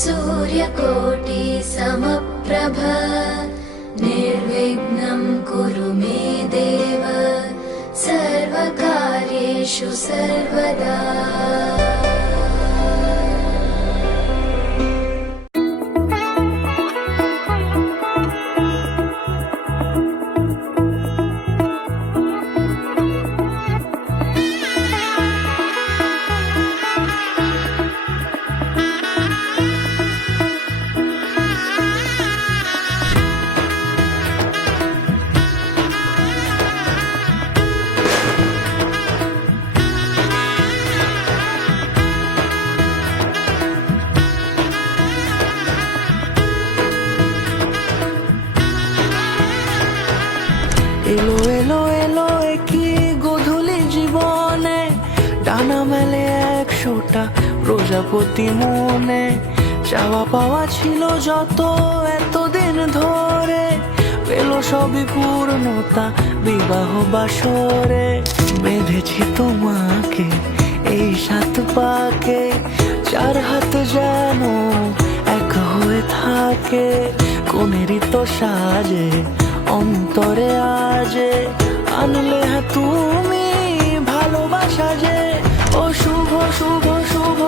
सूर्यकोटि समप्रभ निर्विघ्नं कुरु मे देव सर्वकार्येषु सर्वदा। এলো এলো এলো একই গধূলি জীবনে, ডানা মেলে 100টা প্রজাপতি মনে। চাওয়া পাওয়া ছিল যত এতদিন ধরে, পেল সবই পূর্ণতা বিবাহ বাসরে। বেঁধেছি তোমাকে এই 7 পাকে, 4 হাত যেন এক হয়ে থাকে। কোনেরই তো সাজে অন্তরে আজে আনলে তুমি ভালোবাসা যে। ও শুভ শুভ শুভ